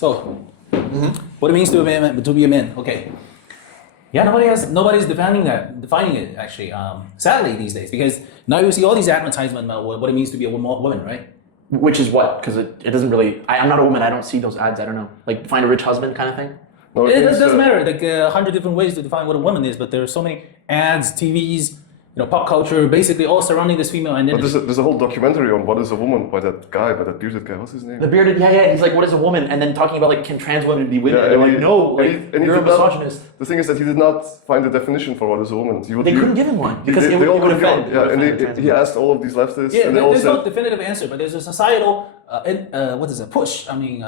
So, what it means to be a man? Okay. Yeah, nobody's defining it actually. Sadly these days, because now you see all these advertisements about what it means to be a woman, right? Which is what? Because it doesn't really. I'm not a woman. I don't see those ads. I don't know. Like find a rich husband kind of thing. No, it doesn't matter. Like 100 different ways to define what a woman is, but there are so many ads, TVs, pop culture, basically all surrounding this female identity. But there's a whole documentary on What is a Woman by that bearded guy. What's his name? The bearded, yeah. He's like, what is a woman? And then talking about like, can trans women be women? And they're like, no, like, you're a misogynist. The thing is that he did not find a definition for what is a woman. They couldn't give him one because it would offend. Yeah, and he asked all of these leftists. Yeah, and they all there's said, no definitive answer, but there's a societal push. I mean,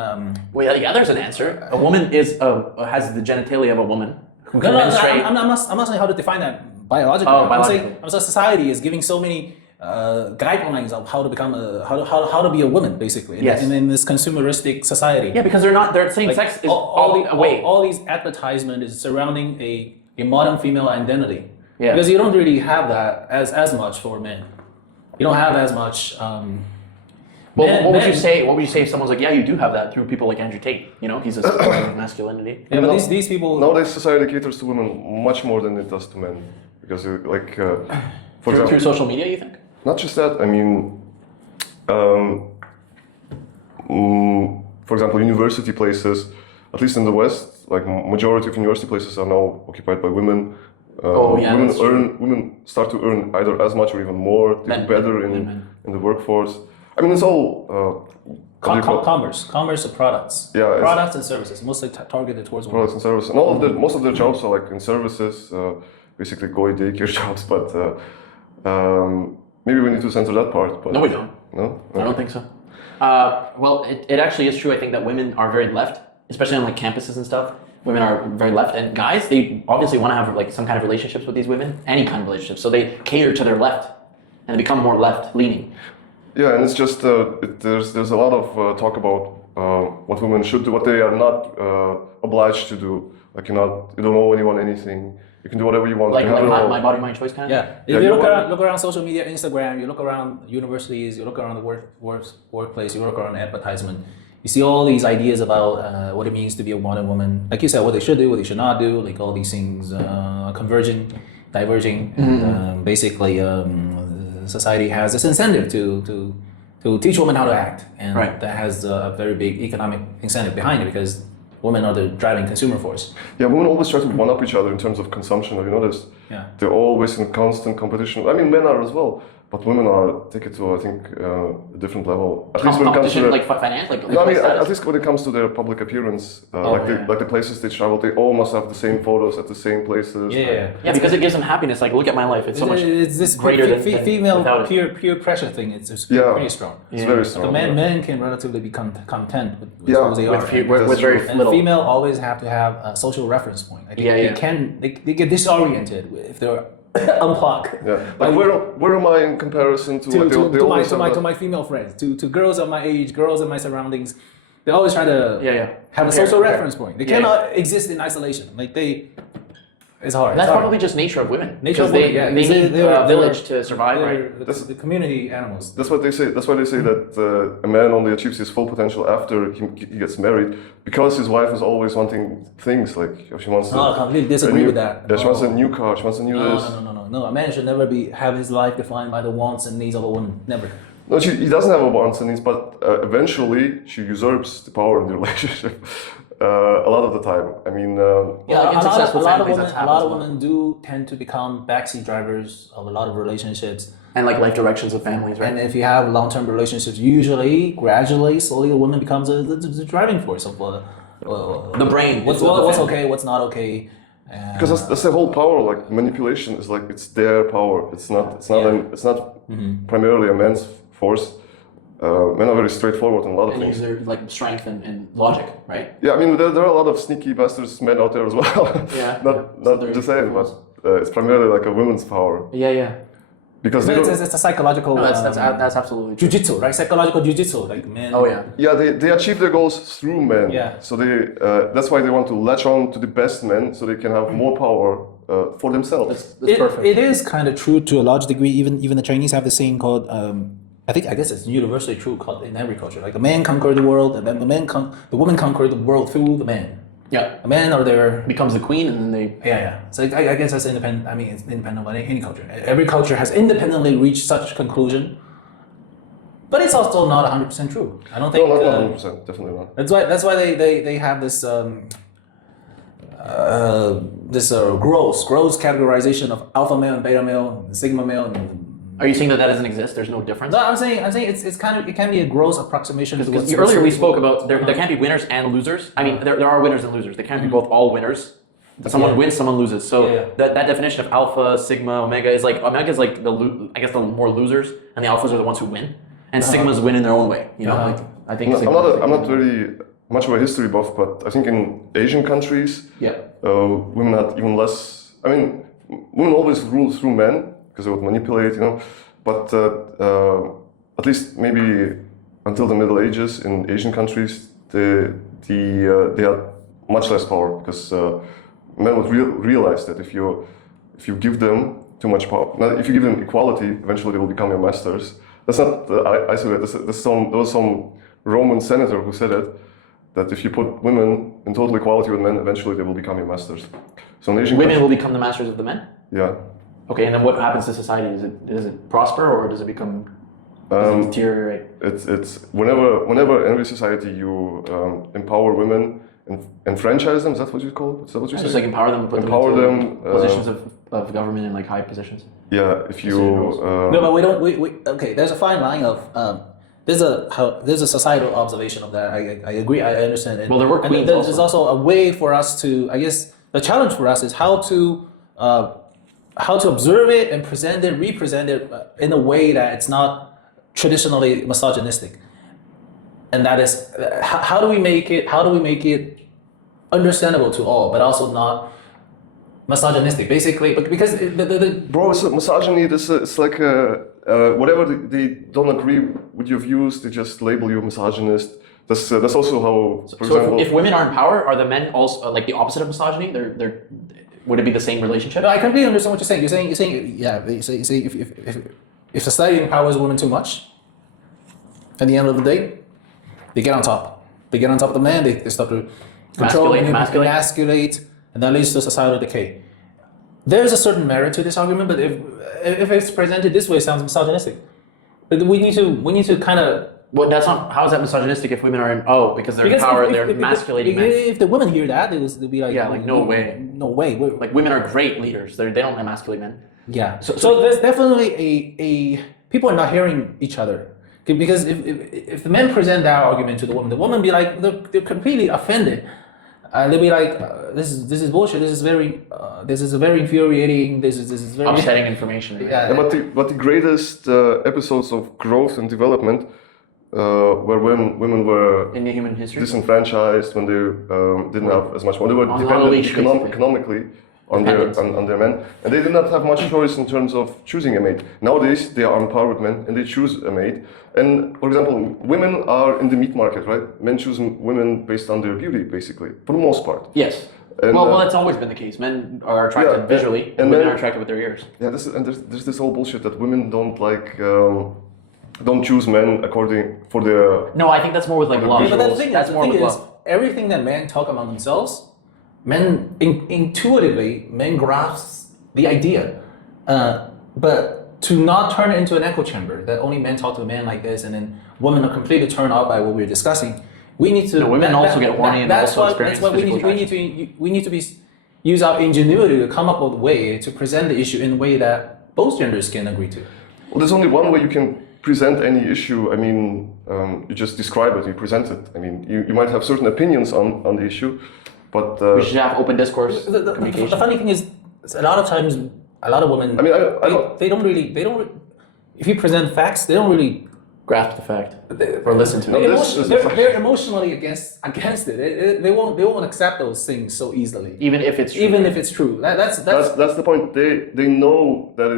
well, yeah, there's an answer. A woman has the genitalia of a woman who can no, menstruate. I'm not saying how to define that biologically. I'm saying society is giving so many guidelines of how to become how to be a woman, basically. In this consumeristic society. Yeah, because they're saying like, sex is all these advertisement is surrounding a modern female identity. Yeah. Because you don't really have that as much for men. You don't have as much. What would you say? What would you say if someone's like, yeah, you do have that through people like Andrew Tate? He's a symbol of masculinity. Yeah, but these people nowadays society caters to women much more than it does to men, because for example, through social media, you think? Not just that. I mean, for example, university places, at least in the West, like majority of university places are now occupied by women. Women start to earn either as much or even more. They do better in the workforce. I mean, it's all commerce of products. Yeah, products and services, mostly targeted towards women. Products and services, and most of their jobs are like in services, basically goy daycare jobs. But maybe we need to censor that part. But no, we don't. No, I don't think so. Well, it actually is true. I think that women are very left, especially on like campuses and stuff. Women are very left, and guys, they obviously want to have like some kind of relationships with these women, any kind of relationship. So they cater to their left, and they become more left leaning. Yeah, and it's just there's a lot of talk about what women should do, what they are not obliged to do. Like you don't owe anyone anything. You can do whatever you want. Like my body, my choice kind of. Yeah. If you look around social media, Instagram, you look around universities, you look around the workplace, you look around advertisement. You see all these ideas about what it means to be a modern woman. Like you said, what they should do, what they should not do, like all these things converging, diverging. Mm-hmm. Basically, society has this incentive to teach women how to act, and that has a very big economic incentive behind it because women are the driving consumer force. Yeah, women always try to one-up each other in terms of consumption. Have you noticed? Yeah. They're always in constant competition. I mean, men are as well. But women take it to, I think, a different level. At least when it comes to like finance, at least when it comes to their public appearance, like the places they travel, they all must have the same photos at the same places. Yeah, because it gives them happiness. Like, look at my life; it's so much greater than female peer pressure thing. It's pretty strong. It's very strong. So men can relatively be content with who they are. With very little. And female always have to have a social reference point. Like they get disoriented if they're unplug. Yeah. Like where am I in comparison to my female friends, to girls of my age, girls in my surroundings? They always try to have a social reference point. They cannot exist in isolation. Like it's hard. That's probably just nature of women. They need a village to survive, right? The community animals. That's what they say. That's why they say that a man only achieves his full potential after he gets married, because his wife is always wanting things like she wants. I completely disagree with that. Yeah, she wants a new car. She wants a new this. No. A man should never have his life defined by the wants and needs of a woman. Never. No, he doesn't have a wants and needs, but eventually she usurps the power in the relationship. A lot of the time. I mean, a lot of women do tend to become backseat drivers of a lot of relationships. And like life directions of families, right? And if you have long-term relationships, usually, gradually, slowly, a woman becomes the driving force of the brain. What's okay, what's not okay. Because that's the whole power. Like manipulation is like it's their power. It's not primarily a man's force. Men are very straightforward in a lot of things. And use their like strength and logic, right? Yeah, I mean there are a lot of sneaky bastards men out there as well. not the same, but it's primarily like a women's power. Yeah. Because it's a psychological. No, that's absolutely true. Jiu-jitsu, right? Psychological jiu-jitsu, like men. Oh yeah. Yeah, they achieve their goals through men. Yeah. So that's why they want to latch on to the best men, so they can have more power for themselves. That's perfect. It is kind of true to a large degree. Even the Chinese have this saying called I guess it's universally true in every culture. Like the man conquered the world, and then the woman conquered the world through the man. Yeah. The men are there. Becomes the queen, and then they. Yeah. So I guess that's independent. I mean, it's independent of any culture. Every culture has independently reached such conclusion, but it's also not 100% true. I don't think. No, not 100%. Definitely not. That's why they have this gross categorization of alpha male and beta male, and sigma male. And, Are you saying that doesn't exist? There's no difference. no, I'm saying it's kind of, it can be a gross approximation. Because earlier we spoke about there can't be winners and losers. I mean, there are winners and losers. They can't be both all winners. Someone wins, someone loses. So that definition of alpha, sigma, omega is like I guess the more losers, and the alphas are the ones who win, and sigmas win in their own way. You know, like, I think. I'm not very much of a history buff, but I think in Asian countries, women had even less. I mean, women always ruled through men because they would manipulate, you know. But at least maybe until the Middle Ages in Asian countries, they had much less power because men would realize that if you give them too much power, if you give them equality, eventually they will become your masters. That's not isolated. There was some Roman senator who said it, that if you put women in total equality with men, eventually they will become your masters. So in Asian women will become the masters of the men. Yeah. Okay, and then what happens to society? Does it prosper, or does it become deteriorate? It's whenever in every society you empower women and enfranchise them. Is that what you call it? Is that what you say? Just like empower them, put empower them into positions of government and like high positions. Yeah, if you no, but we don't. We okay. There's a fine line of there's a societal observation of that. I agree. I understand it. Well, there were queens. And there's also a way for us to. I guess the challenge for us is how to observe it and represent it in a way that it's not traditionally misogynistic. And that is how do we make it understandable to all, but also not misogynistic, basically. Because bro, it's misogyny. It's like whatever they don't agree with your views, they just label you a misogynist. That's also how. For example, if women are in power, are the men also like the opposite of misogyny? They're would it be the same relationship? No, I completely understand what you're saying. You're saying you say if society empowers women too much, at the end of the day, they get on top. They get on top of the man. They start to control, emasculate, and that leads to societal decay. There's a certain merit to this argument, but if it's presented this way, it sounds misogynistic. But we need to kind of. Well, that's not. How is that misogynistic if women are in? Oh, because they're in power, they're emasculating men. If the women hear that, they'll be like, no way. No way. Like women are great leaders. They don't emasculate men. Yeah. So there's definitely a people are not hearing each other. Because if the men present that argument to the woman be like, they're completely offended. They'll be like, this is bullshit. This is very infuriating. This is very upsetting information. Yeah, but the greatest episodes of growth and development were when women were in the human history disenfranchised, when they didn't have as much money. They were dependent economically on their men, and they did not have much choice in terms of choosing a mate. Nowadays, they are empowered men, and they choose a mate. And for example, women are in the meat market, right? Men choose women based on their beauty, basically, for the most part. Yes. And, well, that's always been the case. Men are attracted visually, and women are attracted with their ears. Yeah, there's this whole bullshit that women don't like. Don't choose men for their. No, I think that's more with like love. But the thing is, everything that men talk among themselves, men intuitively grasp the idea, but to not turn it into an echo chamber that only men talk to men like this, and then women are completely turned off by what we're discussing. We need to. No, women also get horny and also experience physical attraction. We need to use our ingenuity to come up with a way to present the issue in a way that both genders can agree to. Well, there's only one way you can present any issue. I mean, you just describe it, you present it. I mean, you might have certain opinions on the issue, but we should have open discourse, communication. The funny thing is, a lot of times, a lot of women. I mean, they don't really. If you present facts, they don't really grasp the fact or listen to it. They're emotionally against it. They won't accept those things so easily. Even if it's true. Even if it's true. That's the point. They know that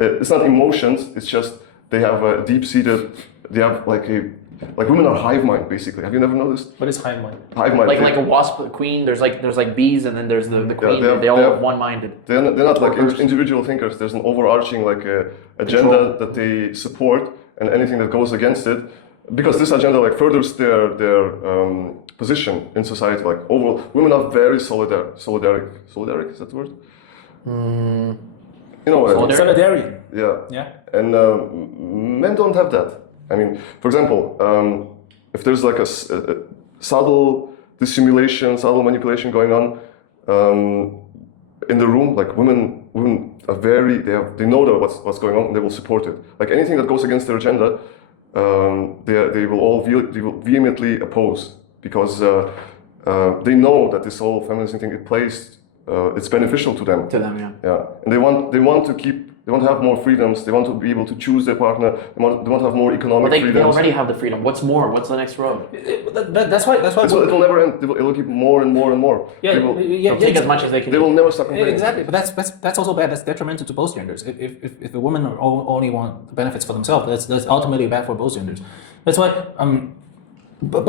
it's not emotions. It's just they have a deep-seated. They have like a like women are hive mind basically. Have you never noticed? What is high mind? Hive mind. Like a wasp queen. There's like bees, and then there's the queen. They all have one-minded. They're not like Workers. individual thinkers. There's an overarching like agenda that they support, and anything that goes against it, because this agenda like furthers their position in society. Like overall, women are very solidaric. Solidaric, is that the word? You know what I mean? Solidarian. Yeah. Yeah. And men don't have that. I mean, for example, if there's like a subtle dissimulation, subtle manipulation going on in the room, like women are very, they know that what's going on, and they will support it. Like anything that goes against their agenda, they will vehemently oppose, because they know that this whole feminism thing it plays. It's beneficial to them. To them, yeah. Yeah, and they want to have more freedoms. They want to be able to choose their partner. They want to have more economic They freedoms. already have the freedom. What's more? What's the next road? That's why. It will never end. It will keep more and more and more. Yeah, They'll take as much as they can. They will never stop complaining. Exactly, but that's also bad. That's detrimental to both genders. If the women only want the benefits for themselves, that's ultimately bad for both genders. That's why but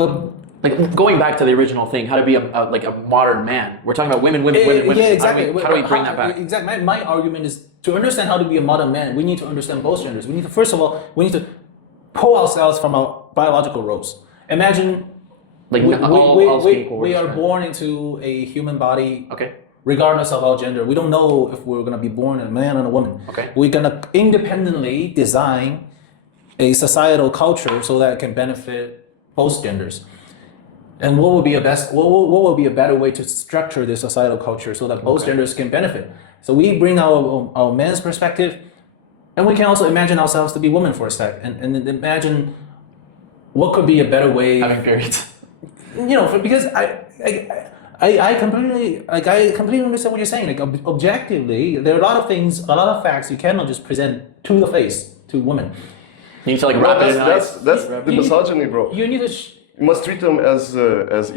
Like going back to the original thing, how to be a modern man. We're talking about women. Yeah, exactly. How do we bring that back? Exactly. My argument is to understand how to be a modern man. We need to understand both genders. We need to first of all pull ourselves from our biological roles. Imagine Like we are born into a human body. Okay. Regardless of our gender, we don't know if we're gonna be born a man or a woman. Okay. We're gonna independently design a societal culture so that it can benefit both genders. And what would be what would be a better way to structure this societal culture so that both genders can benefit? So we bring our men's perspective, and we can also imagine ourselves to be women for a sec, and imagine what could be a better way. Having periods. Because I completely understand what you're saying. Like objectively, there are a lot of things, a lot of facts you cannot just present to the face to women. You need to Bro, wrap it in that's the misogyny, bro. You need to. You must treat them as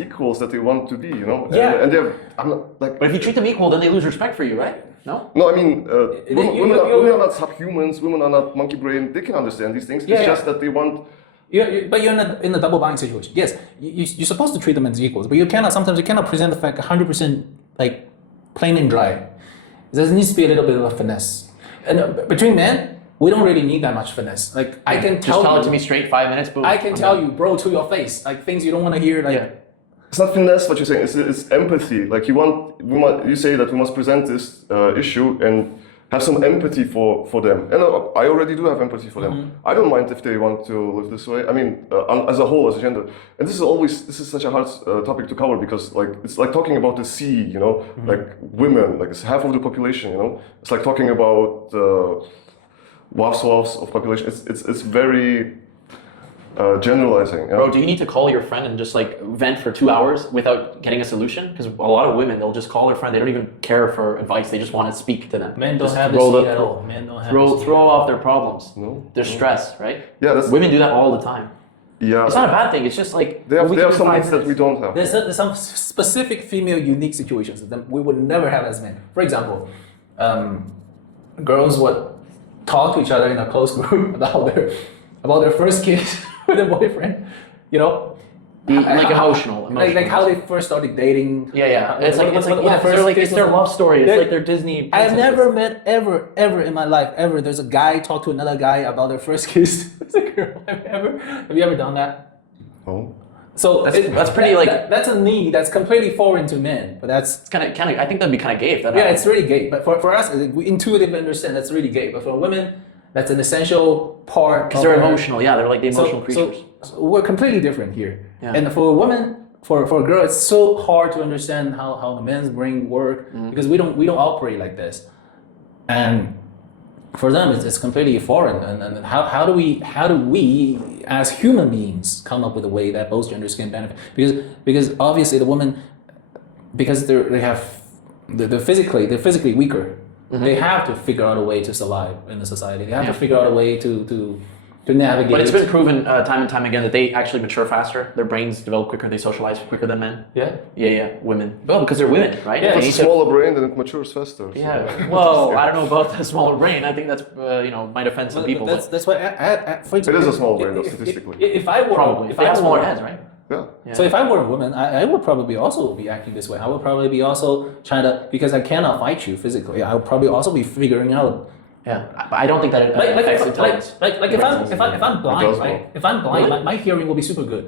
equals that they want to be, you know. Yeah. And they're, I'm not like. But if you treat them equal, then they lose respect for you, right? No. No, I mean, women are not subhumans. Women are not monkey brain. They can understand these things. It's just that they want. But you're in a double bind situation. Yes, you're supposed to treat them as equals, but sometimes you cannot present the fact 100% like plain and dry. There needs to be a little bit of a finesse. And between men, we don't really need that much finesse. Like I can tell it to me straight, 5 minutes, boom. I can tell you, bro, to your face, like things you don't want to hear. Like It's not finesse what you're saying. It's empathy. Like you say that we must present this issue and have some empathy for them. And I already do have empathy for them. I don't mind if they want to live this way. I mean, as a whole, as a gender. And this is such a hard topic to cover, because like it's like talking about the sea, you know, like women, like it's half of the population, you know. It's like talking about swaths of population. It's very generalizing. Yeah? Bro, do you need to call your friend and just like vent for 2 hours without getting a solution? Because a lot of women, they'll just call their friend. They don't even care for advice. They just want to speak to them. Men don't Just have throw this at all. Men don't have throw off their problems. No. Their stress, right? Yeah, that's, Women do that all the time. yeah. It's not a bad thing. It's just like They have some five needs that we don't have. There's some specific female unique situations that we would never have as men. For example, girls would talk to each other in a close group about their first kiss with a boyfriend, you know. like emotional. Like how they first started dating. Yeah. It's their love story. It's like their Disney. I've never met ever in my life there's a guy talk to another guy about their first kiss with a girl. Have you ever done that? Oh. So that's pretty that's a need that's completely foreign to men, but that's kind of. I think that'd be kind of gay if that. Yeah, it's really gay. But for us, we intuitively understand that's really gay. But for women, that's an essential part. Because they're emotional. Yeah, they're like the emotional creatures. So we're completely different here. Yeah. And for a woman, for a girl, it's so hard to understand how the men's brain work because we don't operate like this. And for them, it's completely foreign. And how do we as human beings come up with a way that both genders can benefit? Because obviously the woman, because they're physically weaker. They have to figure out a way to survive in the society. They have to figure out a way to to navigate. But it's been proven time and time again that they actually mature faster. Their brains develop quicker. They socialize quicker than men. Yeah. Yeah. Women. Well, because they're women, right? Yeah, They It's a need to- smaller brain, then it matures faster. So. Yeah. Well, I don't know about the smaller brain. I think that's might offend some people. That's why. For example, It is a small brain, though, statistically. If I were Probably. if They I have smaller were- heads, right? Yeah. So if I were a woman, I would probably also be acting this way. I would probably be also trying to, because I cannot fight you physically. I would probably also be figuring out. Yeah. I don't think that it affects intelligence. Like if I'm blind, does, right? though. If I'm blind, my hearing will be super good.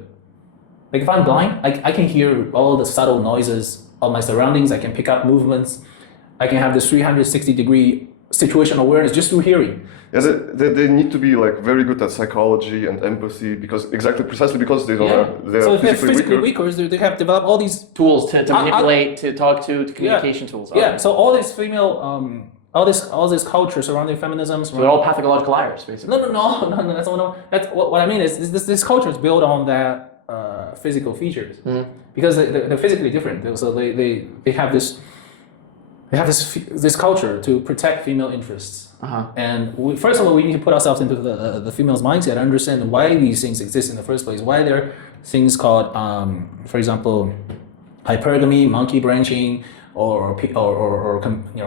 Like if I'm blind, I can hear all the subtle noises of my surroundings. I can pick up movements. I can have this 360-degree situational awareness just through hearing. Yeah, they need to be like very good at psychology and empathy because precisely because they don't have, they're So if they're physically weaker. weaker, they have developed all these Tools to manipulate, to talk to communication tools. Yeah, so all these female, all this culture surrounding feminism. So they're all pathological liars, basically. No. That's not. That's what I mean is this culture is built on that physical features because they're physically different. So they have this culture to protect female interests. And first of all, we need to put ourselves into the female's mindset, understand why these things exist in the first place. Why there are things called, for example, hypergamy, monkey branching, or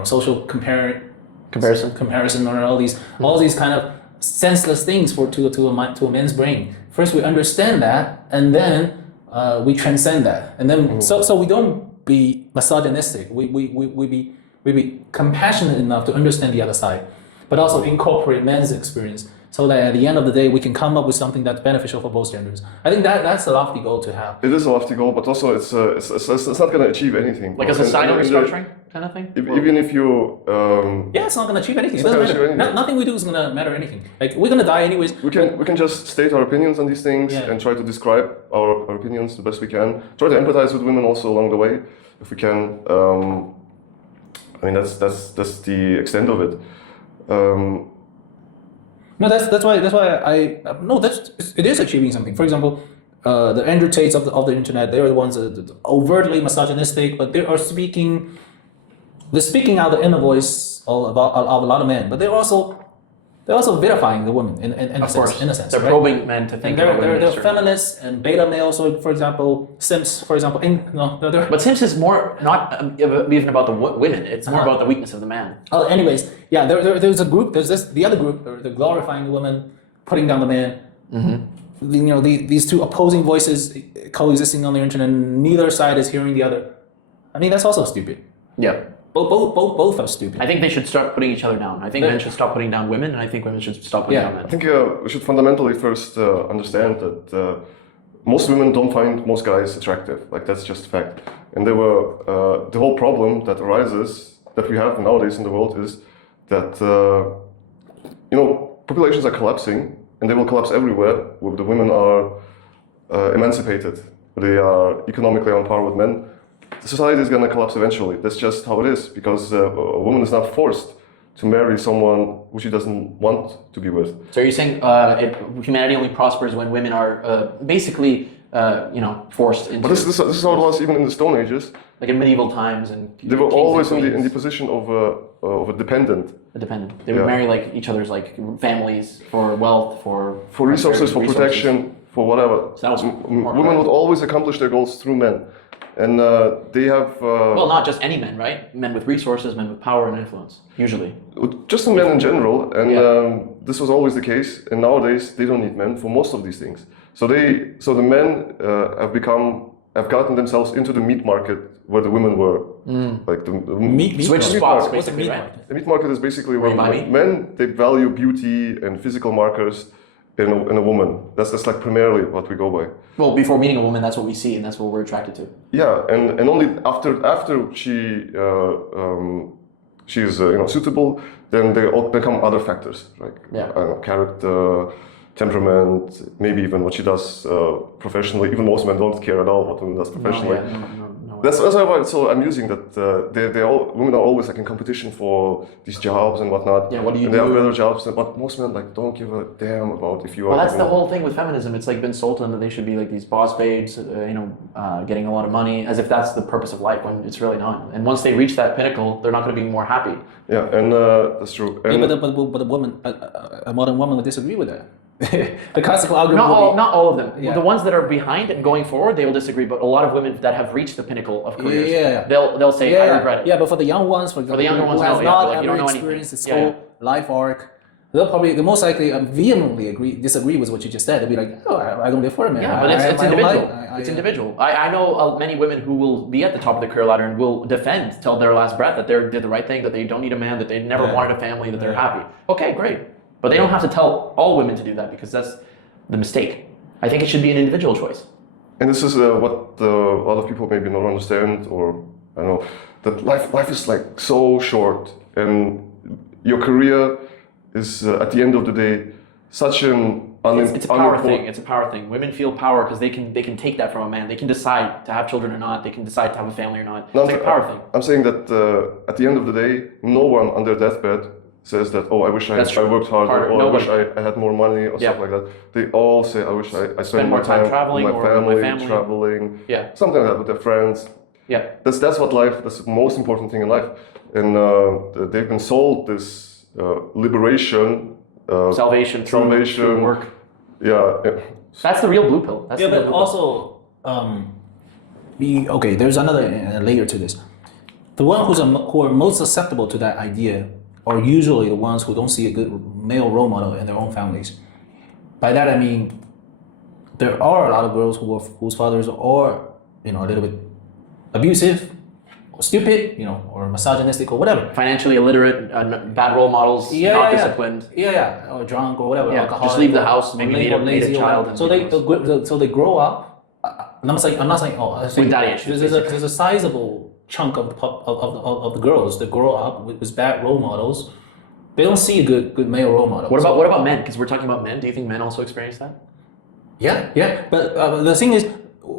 social comparison, or all these kind of senseless things to a man's brain. First, we understand that, and then we transcend that, and then so we don't be misogynistic. We be compassionate enough to understand the other side, but also incorporate men's experience, so that at the end of the day we can come up with something that's beneficial for both genders. I think that's a lofty goal to have. It is a lofty goal, but also it's not going to achieve anything. Like a societal And- restructuring kind of thing? Even if you Yeah, it's not going to achieve anything. It It's not doesn't gonna matter. achieve anything. Nothing we do is going to matter anything. Like we're going to die anyways. we can just state our opinions on these things Yeah. and try to describe our opinions the best we can. Try to empathize with women also along the way, if we can. I mean that's the extent of it. No, that's why it is achieving something. For example, the Andrew Tates of the internet, they're the ones that overtly misogynistic, but they're speaking out the inner voice of a lot of men. But they're also vilifying the women in a sense. They're right? probing men to think And about women. they're feminists and beta males. So, for example, simps, for example, But Sims is more not even about the women. It's more about the weakness of the man. Oh, anyways, yeah, there's a group. There's the other group. They're glorifying the woman, putting down the man. These two opposing voices coexisting on the internet. Neither side is hearing the other. I mean, that's also stupid. Yeah. Both are stupid. I think they should start putting each other down. I think men should stop putting down women, and I think women should stop putting down men. I think we should fundamentally first understand that most women don't find most guys attractive. Like that's just a fact. And they were the whole problem that arises that we have nowadays in the world is that populations are collapsing, and they will collapse everywhere where the women are emancipated. They are economically on par with men. The society is going to collapse eventually. That's just how it is, because a woman is not forced to marry someone who she doesn't want to be with. So you're saying humanity only prospers when women are basically, forced into... But this is how it was even in the Stone Ages. Like in medieval times, and They were kings always and in the queens. position of a dependent. A dependent. They would marry like each other's like families for wealth, for Resources, for resources. protection, for whatever. So that was more Women correct. would always accomplish their goals through men. And they have... Well, not just any men, right? Men with resources, men with power and influence, usually. just the men in general, and Yeah. this was always the case. And nowadays, they don't need men for most of these things. So the men have gotten themselves into the meat market where the women were. Like the Meat Switch market. spots, What's a basically, meat right? market? The meat market is basically where you buy meat? men they value beauty and physical markers in a woman. That's like primarily what we go by. Well, before meeting a woman, that's what we see, and that's what we're attracted to. Yeah, and only after she's suitable, then they all become other factors like Yeah. character, temperament, maybe even what she does professionally. Even most men don't care at all what women does professionally. No. That's why it's so amusing that women are always like in competition for these jobs and whatnot. Yeah, what do you and they have do? better jobs, but most men like don't give a damn about if you are. Well, that's even- the whole thing with feminism. It's like been sold to them that they should be like these boss babes, getting a lot of money, as if that's the purpose of life, when it's really not. And once they reach that pinnacle, they're not going to be more happy. Yeah, and that's true. And Yeah, but a woman, a modern woman would disagree with that. the classical argument would be, Not all of them. Yeah. The ones that are behind and going forward, they will disagree. But a lot of women that have reached the pinnacle of careers, Yeah. they'll say, I regret it. Yeah, but for the young ones, for example, the younger ones, who has no, yeah, not like, you ever don't know experienced anything. this Yeah, whole life arc, they'll most likely vehemently disagree with what you just said. They'll be like, oh, I don't live for it, man. Yeah, but I it's have my own individual. life. It's individual. I know many women who will be at the top of the career ladder and will defend till their last breath that they did the right thing, that they don't need a man, that they never wanted a family, that they're happy. Okay, great. But they don't have to tell all women to do that because that's the mistake. I think it should be an individual choice. And this is what a lot of people maybe don't understand, or I don't know, that life is like so short, and your career is at the end of the day such an It's a power thing. It's a power thing. Women feel power because they can take that from a man. They can decide to have children or not. They can decide to have a family or not. No, It's like a power thing. I'm saying that at the end of the day, no one on their deathbed says that, oh, I wish I worked harder, or Nobody. I wish I had more money, or stuff like that. They all say, I wish I spent more more time time traveling with or my with my family, family. traveling, Yeah. something like that, with their friends. Yeah. That's what life, that's the most important thing in life. And they've been sold this liberation, Salvation through work. Yeah. That's the real blue pill. That's Yeah, the real but blue also, okay, there's another layer to this. The one who are most susceptible to that idea are usually the ones who don't see a good male role model in their own families. By that I mean, there are a lot of girls whose fathers are, a little bit abusive, or stupid, or misogynistic or whatever. Financially illiterate, bad role models, not disciplined. Yeah, or drunk or whatever. Yeah, alcoholic, just leave the house, maybe or made a lazy or child. whatever. So they grow up. I'm not saying. I'm saying With daddy issues, There's a sizable chunk of the girls that grow up with bad role models. They don't see a good male role model. What about men? Because we're talking about men. Do you think men also experience that? Yeah. But the thing is,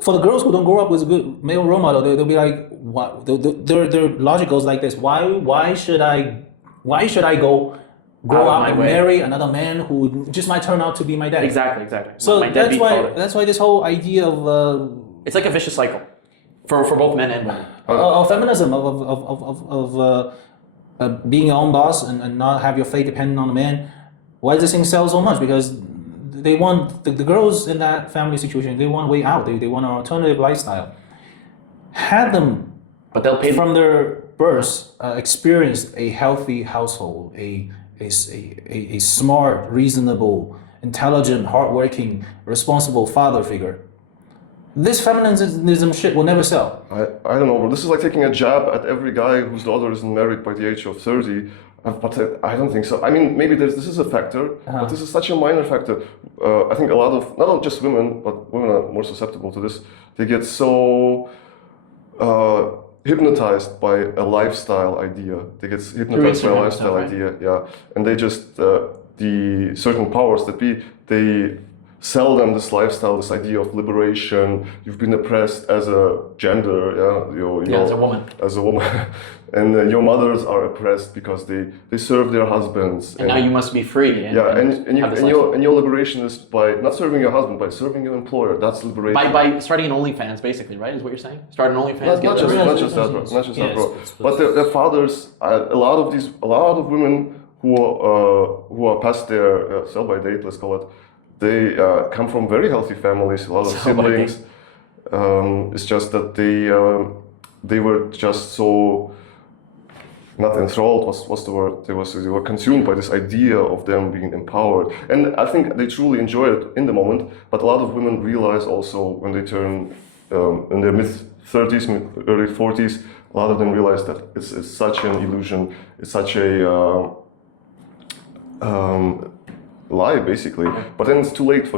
for the girls who don't grow up with a good male role model, they'll be like, what? Their logic goes like this: Why should I grow up and marry another man who just might turn out to be my dad? Exactly. So My that's deadbeat why father. this whole idea of It's like a vicious cycle for both men and women. feminism of being your own boss and not have your fate dependent on a man. Why does this thing sell so much? Because they want the girls in that family situation. They want a way out. They want an alternative lifestyle. Had them, But they'll pay from their birth, experienced a healthy household, a smart, reasonable, intelligent, hardworking, responsible father figure. This feminism shit will never sell. I don't know, bro. This is like taking a jab at every guy whose daughter isn't married by the age of 30. But I don't think so. I mean, maybe this is a factor, but this is such a minor factor. I think a lot of, not just women, but women are more susceptible to this. They get so hypnotized by a lifestyle idea. They get hypnotized by a lifestyle idea, yeah. And they just, the certain powers that be, they sell them this lifestyle, this idea of liberation. You've been oppressed as a gender, as a woman. As a woman. And your mothers are oppressed because they serve their husbands. And now you must be free. And your liberation is by not serving your husband, by serving your employer. That's liberation. By starting an OnlyFans, basically, right? Is what you're saying? Start an OnlyFans. Not just that, bro. But their fathers, a lot of women who are past their sell-by date, let's call it, they come from very healthy families. A lot of siblings. It's just that they were just so not enthralled. What's the word? They were consumed by this idea of them being empowered, and I think they truly enjoy it in the moment. But a lot of women realize also when they turn in their mid-30s, early 40s, a lot of them realize that it's such an illusion. It's such a lie, basically. But then it's too late for them.